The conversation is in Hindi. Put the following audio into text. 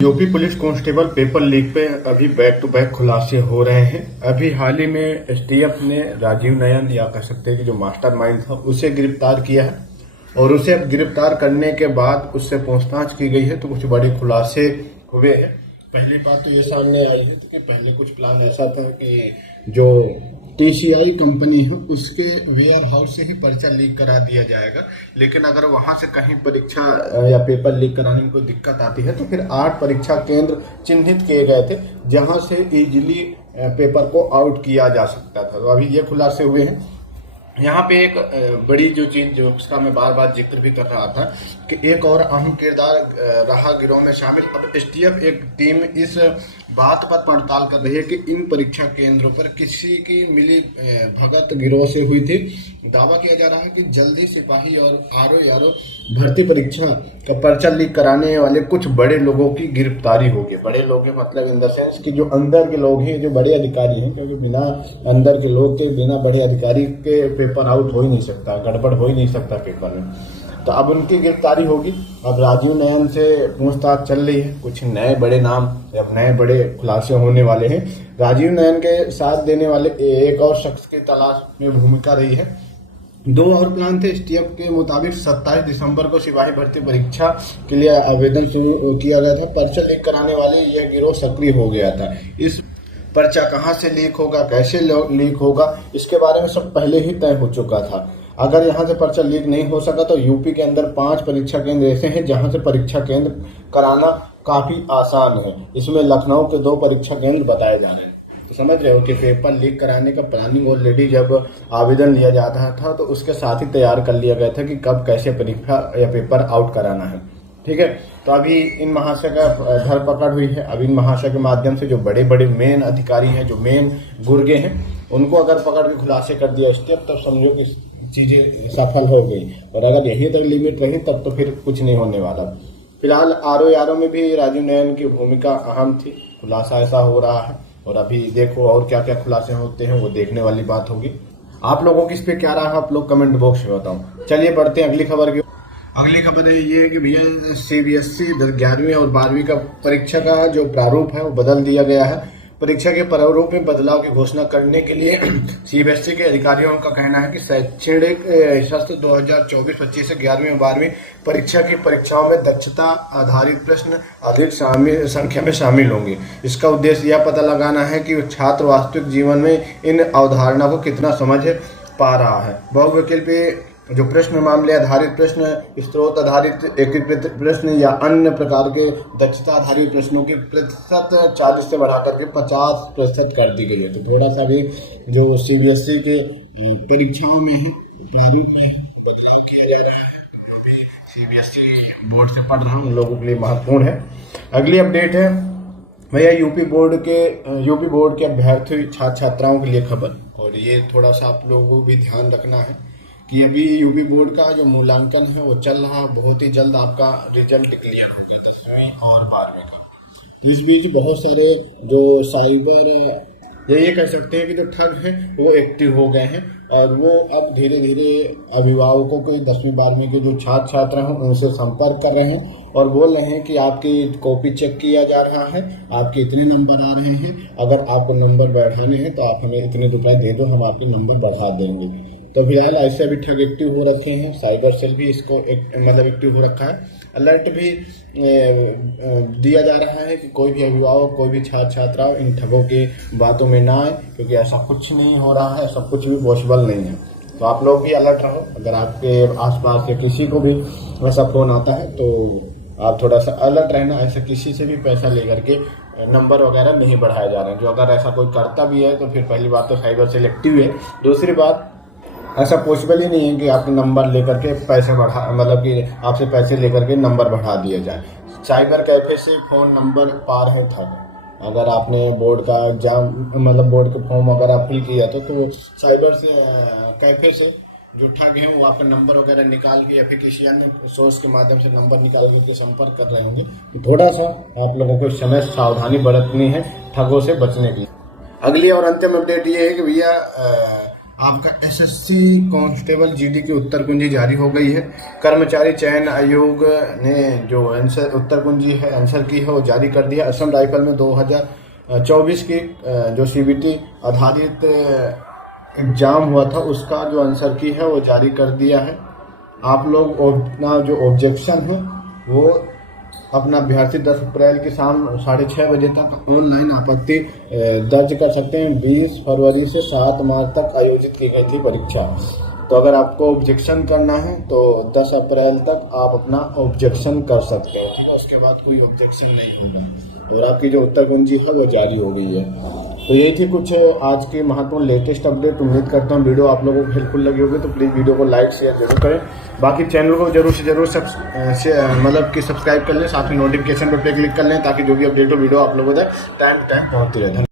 UP police constable paper leak पे अभी बैक टू बैक खुलासे हो रहे हैं। अभी हाल ही में एसटीएफ ने राजीव नयन या कह सकते हैं कि जो मास्टरमाइंड था उसे गिरफ्तार किया है और उसे अब गिरफ्तार करने के बाद उससे पूछताछ की गई है तो कुछ बड़े खुलासे हुए हैं। पहली बात तो ये सामने आई है कि पहले कुछ प्लान ऐसा था कि जो टीसीआई कंपनी है उसके वेयर हाउस से ही पर्चा लीक करा दिया जाएगा, लेकिन अगर वहां से कहीं परीक्षा या पेपर लीक कराने में कोई दिक्कत आती है तो फिर 8 परीक्षा केंद्र चिन्हित किए गए थे जहां से इजीली पेपर को आउट किया जा सकता था। तो अभी ये खुलासे हुए हैं। यहाँ पे एक बड़ी जो चीज जो उसका मैं बार बार जिक्र भी कर रहा था कि एक और अहम किरदार रहा गिरोह में शामिल। अब एसटीएफ एक टीम इस बात पर पड़ताल कर रही है कि इन परीक्षा केंद्रों पर किसी की मिली भगत गिरोह से हुई थी। दावा किया जा रहा है कि जल्दी सिपाही और आरओ भर्ती परीक्षा का पर्चा लीक कराने वाले कुछ बड़े लोगों की गिरफ्तारी होगी। बड़े लोग मतलब इन द सेंस कि जो अंदर के लोग हैं, जो बड़े अधिकारी हैं, क्योंकि बिना अंदर के लोग के बिना बड़े अधिकारी के पेपर आउट हो ही नहीं सकता, गड़बड़ हो ही नहीं सकता पेपर में। तो अब उनकी गिरफ्तारी होगी। अब राजीव नयन से पूछताछ चल रही है, कुछ नए बड़े नाम अब नए बड़े खुलासे होने वाले हैं। राजीव नयन के साथ देने वाले एक और शख्स की तलाश में भूमिका रही है। 2 और प्लान थे। एसटीएफ के मुताबिक 27 दिसंबर को सिपाही भर्ती परीक्षा के लिए आवेदन शुरू किया गया था। पर्चा लीक कराने वाले यह गिरोह सक्रिय हो गया था। इस पर्चा कहां से लीक होगा, कैसे लीक होगा, इसके बारे में सब पहले ही तय हो चुका था। अगर यहां से पर्चा लीक नहीं हो सका तो यूपी के अंदर 5 परीक्षा केंद्र ऐसे हैं जहां से परीक्षा केंद्र कराना काफी आसान है। इसमें लखनऊ के 2 परीक्षा केंद्र बताए जा रहे हैं। तो समझ रहे हो कि पेपर लीक कराने का प्लानिंग ऑलरेडी जब आवेदन लिया जाता था तो उसके साथ ही तैयार कर लिया गया था कि कब कैसे परीक्षा या पेपर आउट कराना है। ठीक है, तो अभी इन महाशय का धरपकड़ हुई है। अब इन महाशय के माध्यम से जो बड़े बड़े मेन अधिकारी हैं, जो मेन गुर्गे हैं, उनको अगर पकड़ के खुलासे कर दिया स्टेप, तब समझो कि चीजें सफल हो गई। और अगर यहीं तक लिमिट रही तब तो फिर कुछ नहीं होने वाला। फिलहाल आरओ में भी राजीव नयन की भूमिका अहम थी। खुलासा ऐसा हो रहा है और अभी देखो और क्या क्या खुलासे होते हैं, वो देखने वाली बात होगी। आप लोगों की इस पे क्या रहा, आप लोग कमेंट बॉक्स में बताओ। चलिए बढ़ते हैं अगली खबर की। अगली खबर ये है कि भैया सीबीएसई 11वीं और 12वीं का परीक्षा का जो प्रारूप है वो बदल दिया गया है। परीक्षा के प्रारूप में बदलाव की घोषणा करने के लिए सीबीएसई के अधिकारियों का कहना है कि शैक्षणिक सत्र 2024-25 से 11वीं और 12वीं परीक्षा की परीक्षाओं में दक्षता आधारित प्रश्न अधिक संख्या में शामिल होंगे। इसका उद्देश्य यह पता लगाना है कि छात्र वास्तविक जीवन में इन अवधारणा को कितना समझ पा रहा है। बहुविकल्पी जो प्रश्न मामले आधारित प्रश्न, स्रोत आधारित एकीकृत प्रश्न या अन्य प्रकार के दक्षता आधारित प्रश्नों की प्रतिशत 40 से बढ़ाकर के 50% कर दी गई है। तो थोड़ा सा भी जो सीबीएसई के परीक्षाओं में है, प्रारूप में बदलाव किया जा रहा है। अभी सीबीएसई बोर्ड से पढ़ रहा हूँ, लोगों के लिए महत्वपूर्ण है। अगली अपडेट है भैया यूपी बोर्ड के अभ्यर्थी छात्र छात्राओं के लिए खबर। और ये थोड़ा सा आप लोगों को भी ध्यान रखना है कि अभी यूपी बोर्ड का जो मूल्यांकन है वो चल रहा है। बहुत ही जल्द आपका रिजल्ट क्लियर होगा 10वीं और 12वीं का। इस बीच बहुत सारे जो साइबर ये कह सकते हैं कि जो ठग है वो एक्टिव हो गए हैं और वो अब धीरे धीरे अभिभावकों को 10वीं 12वीं के जो छात्र छात्रा हैं उनसे संपर्क कर रहे हैं और बोल रहे हैं कि आपकी कॉपी चेक किया जा रहा है, आपके इतने नंबर आ रहे हैं, अगर आपको नंबर बढ़ाने हैं तो आप हमें इतने रुपए दे दो, हम आपके नंबर बढ़ा देंगे। तो फिलहाल ऐसे भी ठग एक्टिव हो रखे हैं। साइबर सेल भी इसको एक्टिव हो रखा है। अलर्ट भी दिया जा रहा है कि कोई भी अभिभावक, कोई भी छात्र छात्रा इन ठगों की बातों में ना आए, क्योंकि ऐसा कुछ नहीं हो रहा है, सब कुछ भी पॉसिबल नहीं है। तो आप लोग भी अलर्ट रहो। अगर आपके आसपास या किसी को भी ऐसा फोन आता है तो आप थोड़ा सा अलर्ट रहना। ऐसे किसी से भी पैसा लेकर के नंबर वगैरह नहीं बढ़ाए जा रहे हैं। जो अगर ऐसा कोई करता भी है तो फिर पहली बात तो साइबर सेल एक्टिव है, दूसरी बात ऐसा पॉसिबल ही नहीं है कि आपके नंबर लेकर के पैसे मतलब कि आपसे पैसे लेकर के नंबर बढ़ा दिया जाए। साइबर कैफे से फोन नंबर पार है ठग। अगर आपने बोर्ड का एग्जाम बोर्ड का फॉर्म अगर आप फिल किया तो साइबर से कैफे से जो ठग है वो आपका नंबर वगैरह निकाल के या फिर किसी अन्य सोर्स के माध्यम से नंबर निकाल करके संपर्क कर रहे होंगे। तो थोड़ा सा आप लोगों को समय सावधानी बरतनी है ठगों से बचने के लिए। अगली और अंतिम अपडेट ये है कि भैया आपका एसएससी कांस्टेबल जीडी की उत्तर कुंजी जारी हो गई है। कर्मचारी चयन आयोग ने जो आंसर उत्तर कुंजी है आंसर की है वो जारी कर दिया। असम राइफल में 2024 की जो सीबीटी आधारित एग्जाम हुआ था उसका जो आंसर की है वो जारी कर दिया है। आप लोग अपना जो ऑब्जेक्शन है वो अपना अभ्यर्थी 10 अप्रैल की शाम 6:30 बजे तक ऑनलाइन आपत्ति दर्ज कर सकते हैं। 20 फरवरी से 7 मार्च तक आयोजित की गई थी परीक्षा। तो अगर आपको ऑब्जेक्शन करना है तो 10 अप्रैल तक आप अपना ऑब्जेक्शन कर सकते हैं, ठीक है। उसके बाद कोई ऑब्जेक्शन नहीं होगा और आपकी जो उत्तर कुंजी है वो जारी हो गई है। तो यही थी कुछ आज की महत्वपूर्ण लेटेस्ट अपडेट। उम्मीद करता हूँ वीडियो आप लोगों को हेल्पफुल लगी होगी, तो प्लीज़ वीडियो को लाइक शेयर जरूर करें। बाकी चैनल को जरूर से जरूर मतलब कि सब्सक्राइब कर लें, साथ में नोटिफिकेशन पर क्लिक कर लें ताकि जो भी अपडेट हो वीडियो आप लोगों तक टाइम टू टाइम पहुँचती रहे।